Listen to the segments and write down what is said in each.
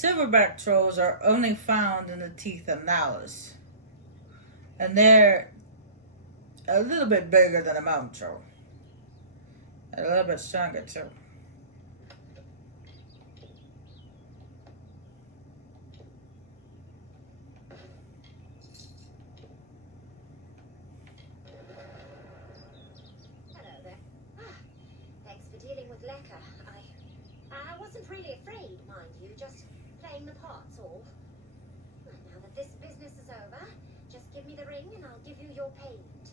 silverback trolls are only found in the teeth of Nalus, and they're a little bit bigger than a mountain troll, and a little bit stronger too. Hello there. Thanks for dealing with Lekka. I wasn't really afraid, mind you, just playing the part's all. Now that this business is over, just give me the ring and I'll give you your payment.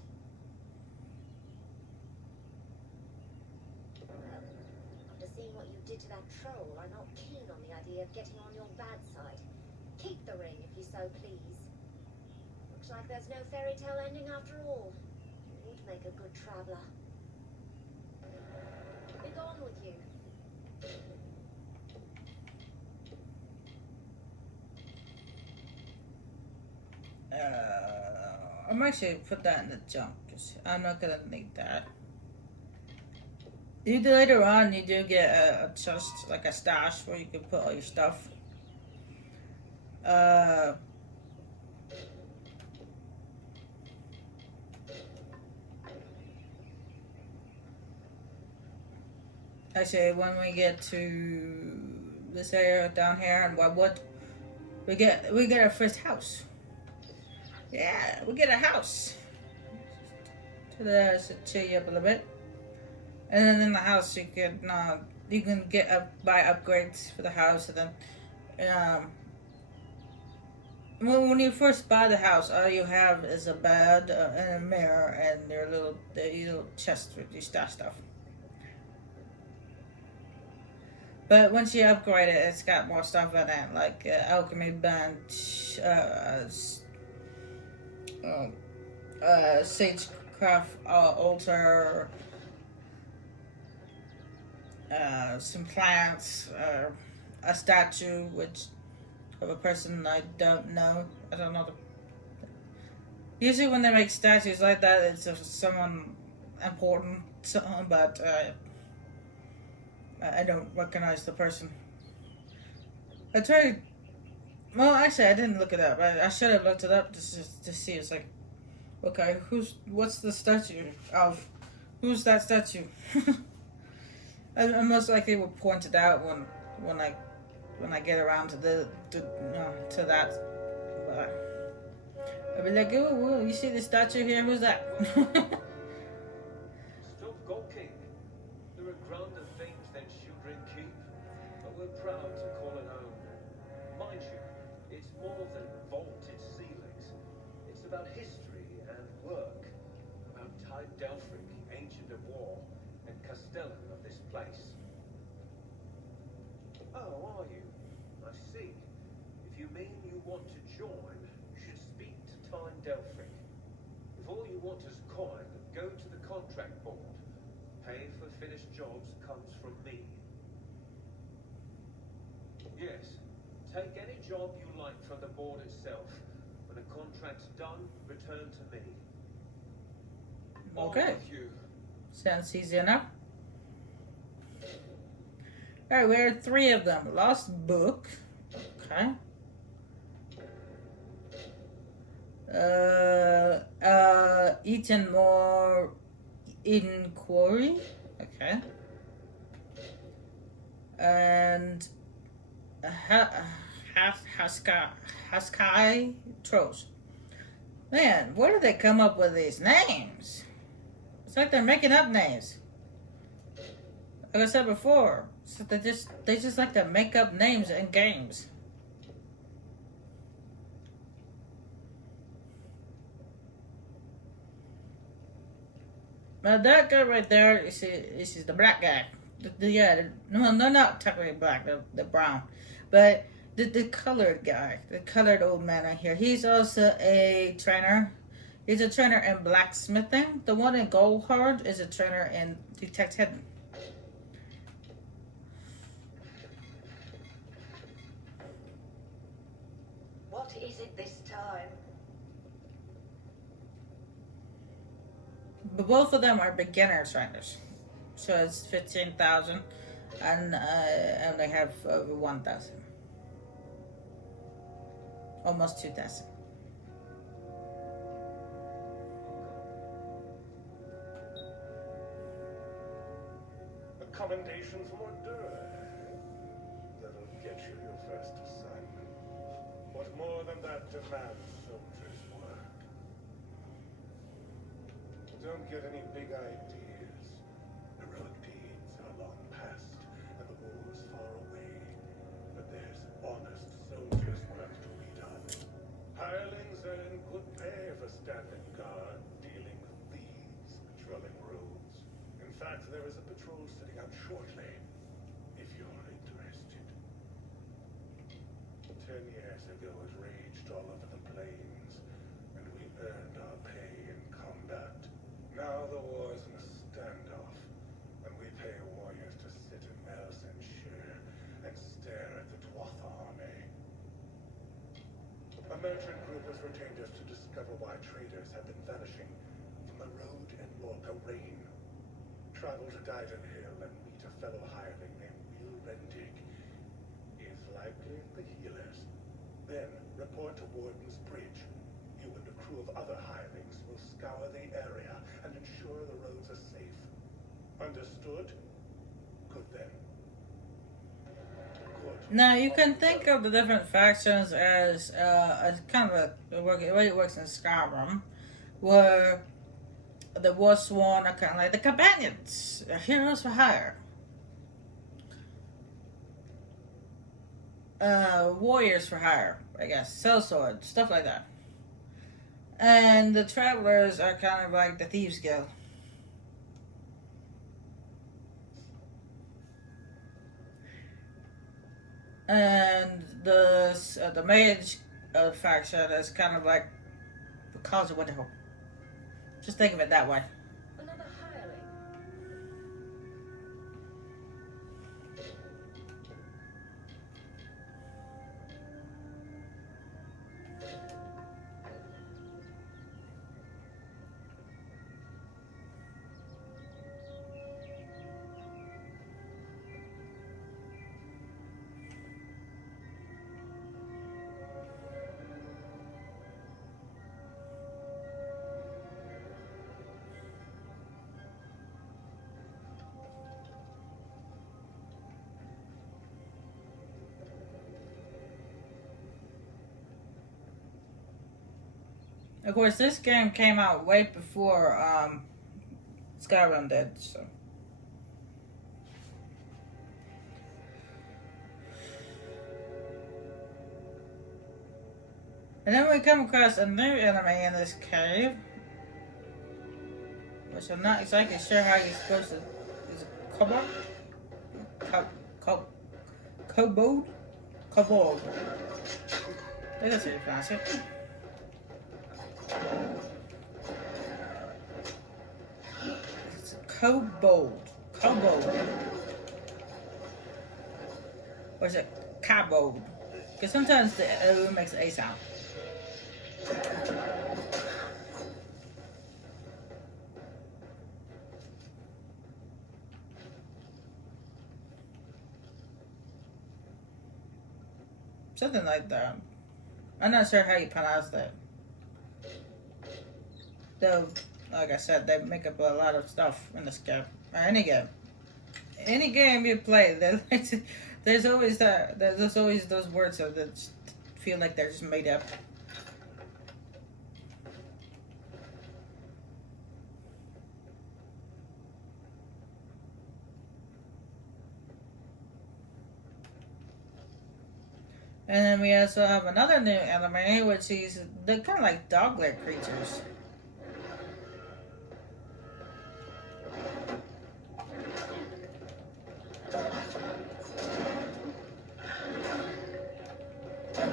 Well, after seeing what you did to that troll, I'm not keen on the idea of getting on your bad side. Keep the ring if you so please. Looks like there's no fairy tale ending after all. You would make a good traveler. Be gone with you. I'm actually put that in the junk because I'm not gonna need that. You do later on. You do get a chest, like a stash, where you can put all your stuff. Actually, when we get to this area down here in Wildwood, we get our first house. Yeah, we get a house. So that should cheer you up a little bit. And then in the house, you can buy upgrades for the house, and then when you first buy the house, all you have is a bed and a mirror and your little chest with your stash stuff. But once you upgrade it, it's got more stuff in it, like alchemy bench, sagecraft altar, some plants, a statue of a person I don't know. I don't know. Usually when they make statues like that, it's of someone important, but I don't recognize the person. I tried. Well, actually, I didn't look it up. I should have looked it up to see. It's like, okay, what's the statue of? Who's that statue? I most likely will point it out when I get around to to that. I'll be like, oh, you see the statue here? Who's that? Stop gawking. There are grander things than Shudrin Keep, but we're proud to call it home. Mind you, it's more than vaulted ceilings. It's about history and work, about Tide Delphric, ancient of war, and Castellan of this place. Oh, are you? I see. If you mean you want to join, you should speak to Tide Delphric. If all you want is coin, go to the contract board. Pay for finished jobs comes from me. Yes, take any job you like from the board itself. When a contract's done, return to me. Okay. On with you. Sounds easy enough. Alright, we had 3 of them. Lost book. Okay. Eaten more inquiry. Okay. And Haskai Trolls. Man, where did they come up with these names? It's like they're making up names. Like I said before, so they just like to make up names in games. Now that guy right there, this is the black guy. No, they're not technically black. They're brown, but the colored guy, the colored old man right here, he's also a trainer. He's a trainer in blacksmithing. The one in Goldhard is a trainer in Detect Hidden. What is it this time? But both of them are beginner trainers. So it's 15,000 and they have over 1,000. Almost 2,000. Commendations for Dura. That'll get you your first assignment. What more than that demands soldiers' work? Don't get any big ideas. Heroic deeds are long past, and the war's far away. But there's honest soldiers' work to be done. Hirelings earn good pay for standing guard, dealing with thieves, patrolling roads. In fact, there is a patrol sitting out shortly, if you're interested. 10 years ago, it raged all over the plains, and we earned our pay in combat. Now the war's in a standoff, and we pay warriors to sit in Melsenshire and stare at the Dwath army. A merchant group has retained us to discover why traders have been vanishing from the road and Lorca Rain. Travel to Dyden Hill and meet a fellow hireling named Will Rendig. He's likely the healers. Then report to Warden's Bridge. You and a crew of other hirelings will scour the area and ensure the roads are safe. Understood? Good then. Good. Now you can think of the different factions as kind of the way it works in Skyrim, where the Warsworn are kind of like the companions, heroes for hire. Warriors for hire, I guess, sellsword, stuff like that. And the travelers are kind of like the Thieves Guild. And the mage faction is kind of like the cause of Winterhold. Just think of it that way. Another hireling. Of course, this game came out way before Skyrim did, so. And then we come across a new enemy in this cave, which I'm not exactly sure how you're supposed to. Is it kobold? Kobold? Kobold. I think that's how you pronounce it. It's kobold. Kobold. Or is it kobold? Because sometimes the O makes an A sound. Something like that. I'm not sure how you pronounce that. Though, like I said, they make up a lot of stuff in this game. Or any game. Any game you play, there's always that. There's always those words that just feel like they're just made up. And then we also have another new enemy, which is they're kind of like dog-leg creatures.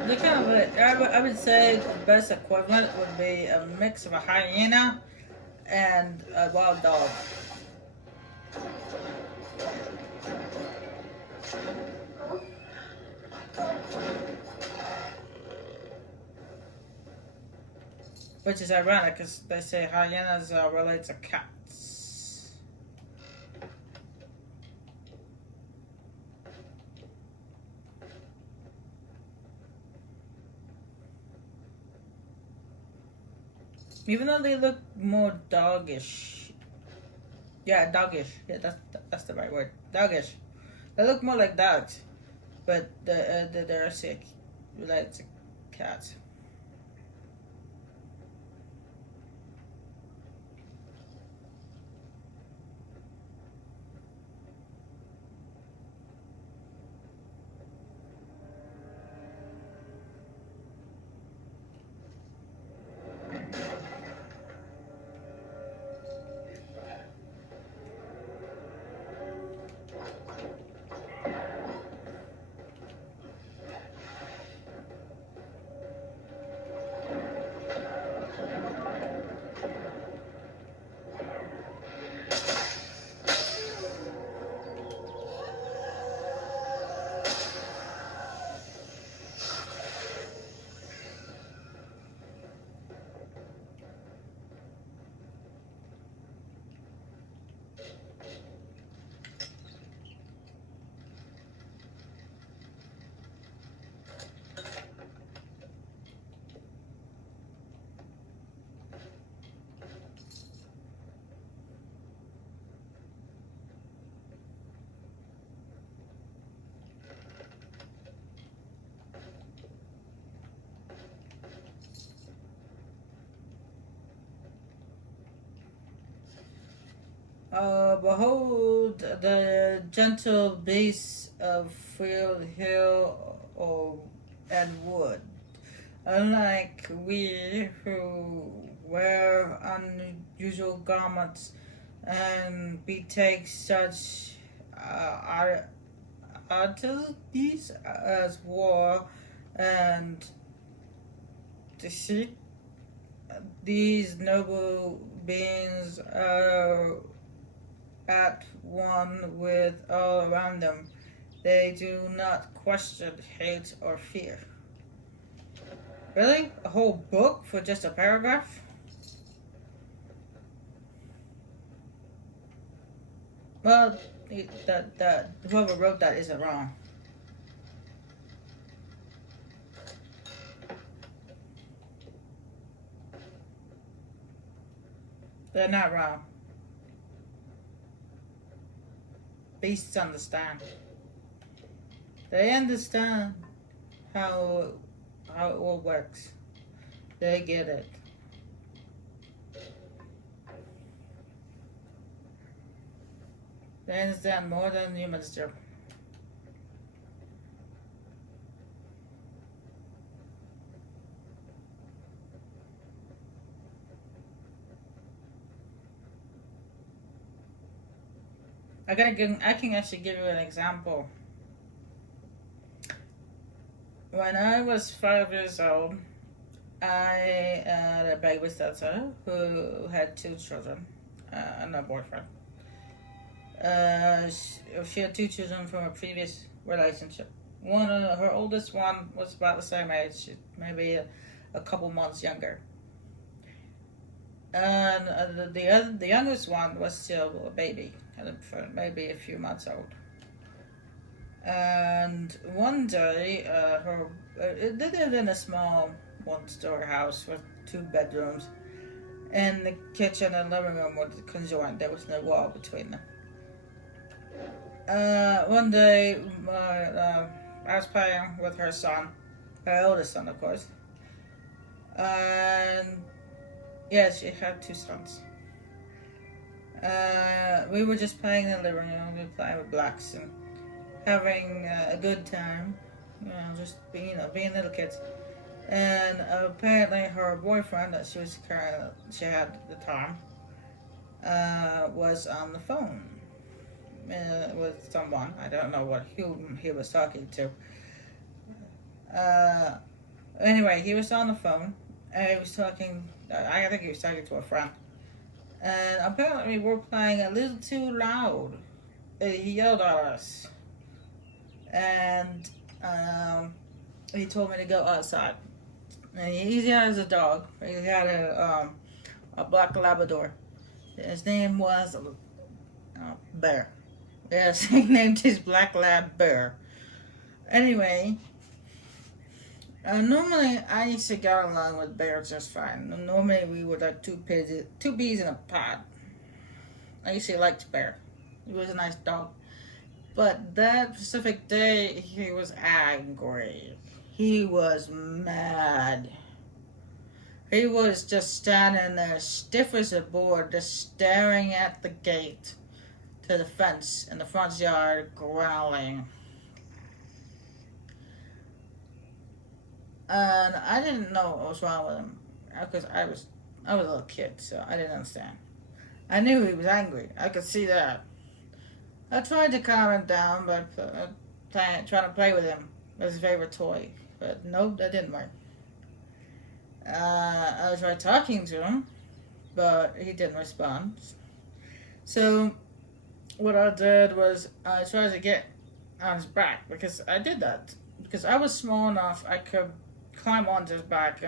They're kind of like, I would say the best equivalent would be a mix of a hyena and a wild dog. Which is ironic because they say hyenas relate to cats. Even though they look more doggish. Yeah, doggish. Yeah, that's the right word. Doggish. They look more like dogs, but they're sick, like cats. Behold the gentle beasts of field, hill, and wood. Unlike we who wear unusual garments and betake such artifices as war and deceit, these noble beings are at one with all around them. They do not question, hate, or fear. Really? A whole book for just a paragraph? Well, whoever wrote that isn't wrong. They're not wrong. Beasts understand. They understand how it all works. They get it. They understand more than humans do. I can actually give you an example. When I was 5 years old, I had a babysitter who had 2 children and a boyfriend. She had 2 children from a previous relationship. Her oldest one was about the same age, maybe a couple months younger. And the youngest one was still a baby, maybe a few months old. And one day, they lived in a small one-story house with 2 bedrooms, and the kitchen and living room were conjoined. There was no wall between them. One day, I was playing with her son, her oldest son, of course, and yeah, she had 2 sons. We were just playing in the living room. We were playing with blocks and having a good time, just being little kids. And apparently, her boyfriend that she had at the time was on the phone with someone. I don't know who he was talking to. Anyway, he was on the phone and he was talking. I think he was talking to a friend. And apparently, we were playing a little too loud. He yelled at us, and he told me to go outside. And he has a dog. He had a black Labrador. His name was Bear. Yes, he named his black lab Bear. Anyway, Normally, I used to get along with Bear just fine. Normally, we were like two peas in a pod. I used to like Bear. He was a nice dog. But that specific day, he was angry. He was mad. He was just standing there, stiff as a board, just staring at the gate to the fence in the front yard, growling. And I didn't know what was wrong with him because I was a little kid, so I didn't understand. I knew he was angry. I could see that. I tried to calm him down, but trying to play with him with his favorite toy, but nope, that didn't work. I tried talking to him, but he didn't respond. So what I did was I tried to get on his back because I did that because I was small enough I could climb onto his back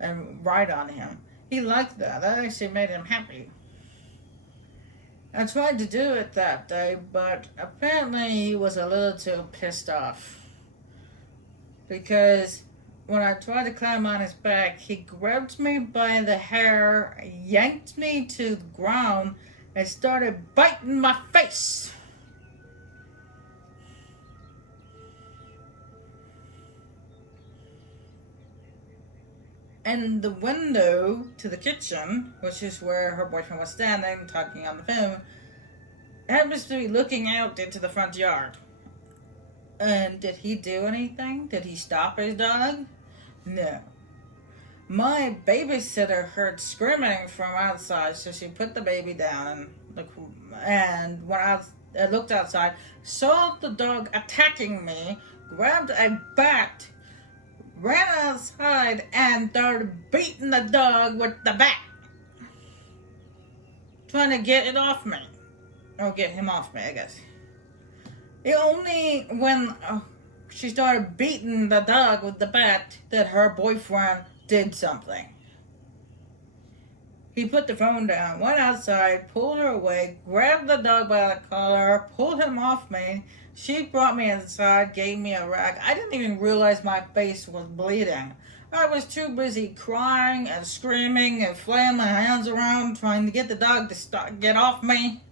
and ride on him. He liked that. That actually made him happy. I tried to do it that day, but apparently he was a little too pissed off because when I tried to climb on his back, he grabbed me by the hair, yanked me to the ground, and started biting my face. And the window to the kitchen, which is where her boyfriend was standing, talking on the phone, happens to be looking out into the front yard. And did he do anything? Did he stop his dog? No. My babysitter heard screaming from outside, so she put the baby down and when I looked outside, saw the dog attacking me, grabbed a bat, ran outside, and started beating the dog with the bat. Trying to get it off me. Or get him off me, I guess. It only when she started beating the dog with the bat that her boyfriend did something. He put the phone down, went outside, pulled her away, grabbed the dog by the collar, pulled him off me. She brought me inside, gave me a rag. I didn't even realize my face was bleeding. I was too busy crying and screaming and flailing my hands around trying to get the dog to get off me.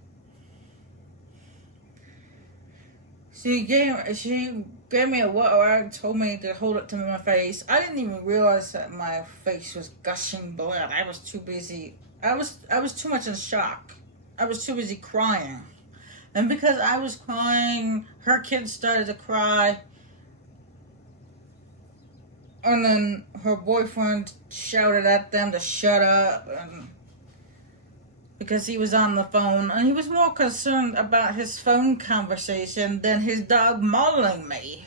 She gave me a wet rag, told me to hold it to my face. I didn't even realize that my face was gushing blood. I was too busy. I was too much in shock. I was too busy crying. And because I was crying, her kids started to cry. And then her boyfriend shouted at them to shut up. And because he was on the phone, and he was more concerned about his phone conversation than his dog mauling me.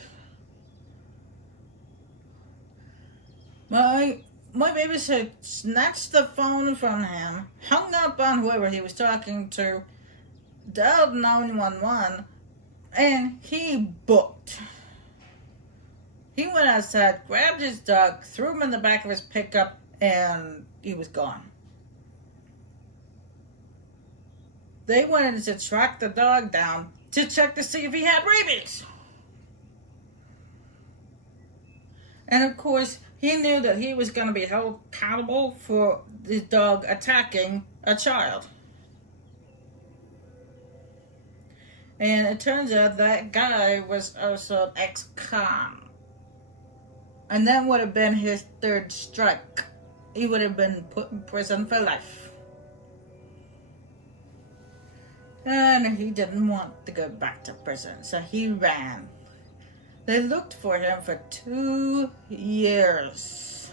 My babysitter snatched the phone from him, hung up on whoever he was talking to, dialed 911, and he booked. He went outside, grabbed his dog, threw him in the back of his pickup, and he was gone. They wanted to track the dog down to check to see if he had rabies. And of course, he knew that he was going to be held accountable for the dog attacking a child. And it turns out that guy was also an ex-con. And that would have been his third strike. He would have been put in prison for life. And he didn't want to go back to prison, so he ran. They looked for him for 2 years.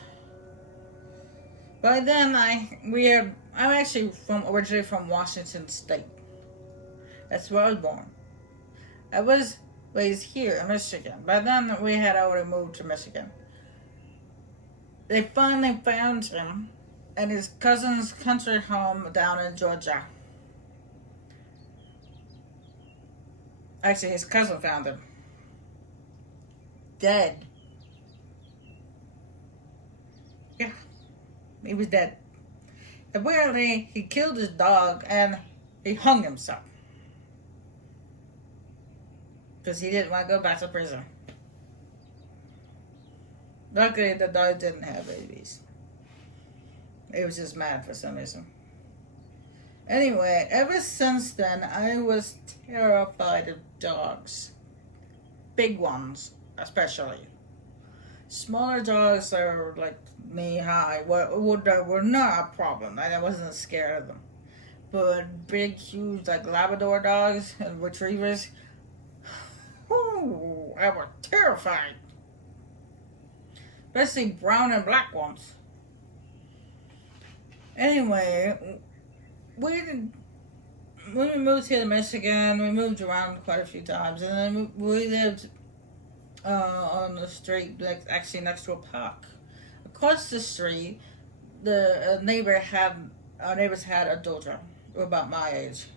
By then, I'm actually originally from Washington State. That's where I was born. I was raised here in Michigan. By then, we had already moved to Michigan. They finally found him at his cousin's country home down in Georgia. Actually, his cousin found him. Dead. Yeah, he was dead. Apparently, he killed his dog and he hung himself. Because he didn't want to go back to prison. Luckily, the dog didn't have babies. It was just mad for some reason. Anyway, ever since then, I was terrified of dogs. Big ones, especially. Smaller dogs are like knee high. Were not a problem. I wasn't scared of them. But big, huge, like Labrador dogs and retrievers, whoo, I was terrified. Especially brown and black ones. Anyway, when we moved here to Michigan, we moved around quite a few times, and then we lived on the street, like actually next to a park. Across the street, our neighbors had a daughter about my age.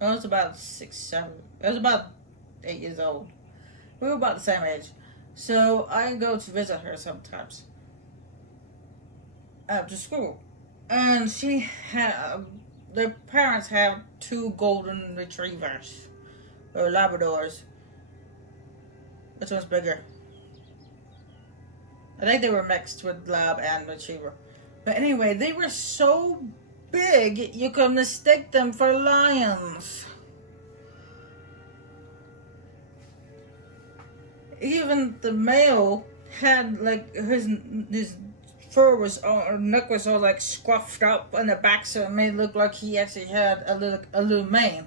I was about 6, 7. I was about 8 years old. We were about the same age. So I go to visit her sometimes after school. And their parents have 2 golden retrievers, or Labradors. Which one's bigger? I think they were mixed with Lab and Retriever. But anyway, they were so big, you could mistake them for lions. Even the male had like his fur was all, neck was all like scruffed up on the back, so it made it look like he actually had a little mane.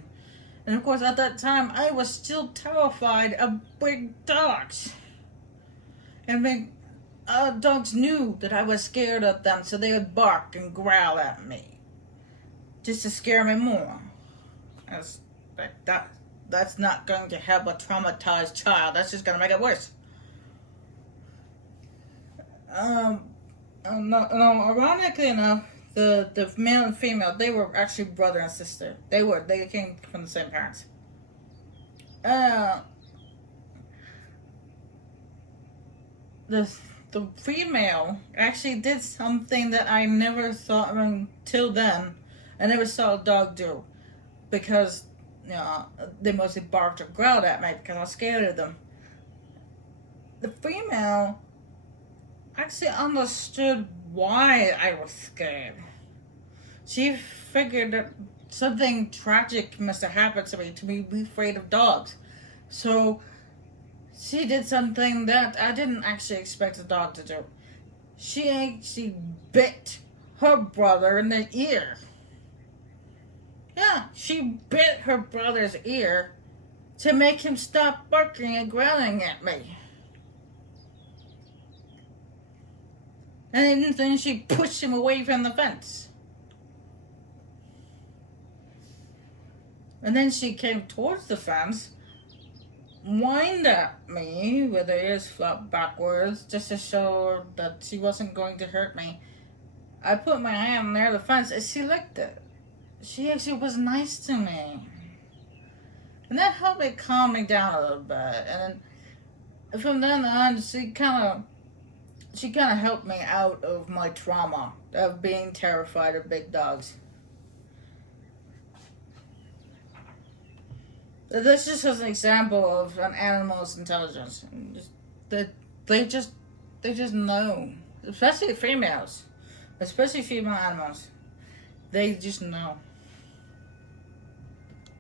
And of course, at that time, I was still terrified of big dogs. And big dogs knew that I was scared of them, so they would bark and growl at me, just to scare me more. That's not going to help a traumatized child. That's just going to make it worse. Ironically enough, the male and female, they were actually brother and sister. They came from the same parents. The female actually did something that I never thought until then. I never saw a dog do, because they mostly barked or growled at me because I was scared of them. The female actually understood why I was scared. She figured that something tragic must have happened to me be afraid of dogs. So she did something that I didn't actually expect a dog to do. She actually bit her brother in the ear. Yeah, she bit her brother's ear to make him stop barking and growling at me. And then she pushed him away from the fence. And then she came towards the fence, whined at me with her ears flopped backwards just to show that she wasn't going to hurt me. I put my hand near the fence and she licked it. She actually was nice to me. And that helped me calm me down a little bit. And then from then on, she kind of helped me out of my trauma of being terrified of big dogs. This just as an example of an animal's intelligence. They just know, especially females, especially female animals. They just know.